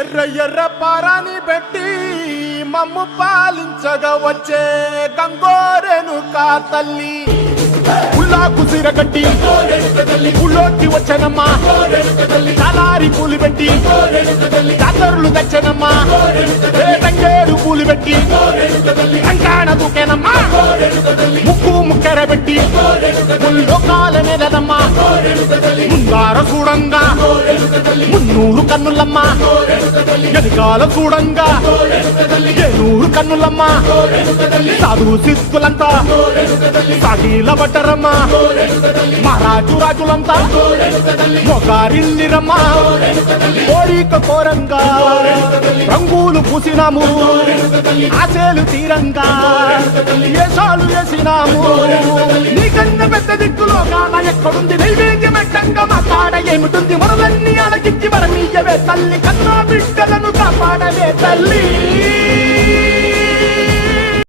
ఎర్ర ఎర్ర పారాని పెట్టి మమ్ము పాలించగా వచ్చే గంగోరేణుకా తల్లి ఉల్లా కుసిర కట్టి ఉల్లోకి వచ్చనమ్మా కలారి పూలు పెట్టి కాతరులు తెచ్చనమ్మా తంగేరు పూలు పెట్టి కంకాణ దూకేనమ్మా ముక్కు ముక్కెర పెట్టి ముల్లోకాల మీదనమ్మా ముందార చూడంగా మున్నూరు కన్నులమ్మా ఎనకాల చూడంగా ఏనూరు కన్నులమ్మా సాధు సిద్ధులంతా సాగిల బట్టరమ్మా మహారాజు రాజులంతా మొగారిల్లిరమ్మా కోరిక కోరంగా రంగులు పూసినాము ఆశలు తీరంగా ఏషాలు వేసినాము నీకన్నా పెద్ద దిక్కులో కాన ఎక్కడుంది నైవేద్యం ఎట్టంగా మా కాడ ఏమిటుంది మనలన్నీ అలకించి వరమీయవే తల్లి కన్నా బిడ్డలను కాపాడవే తల్లి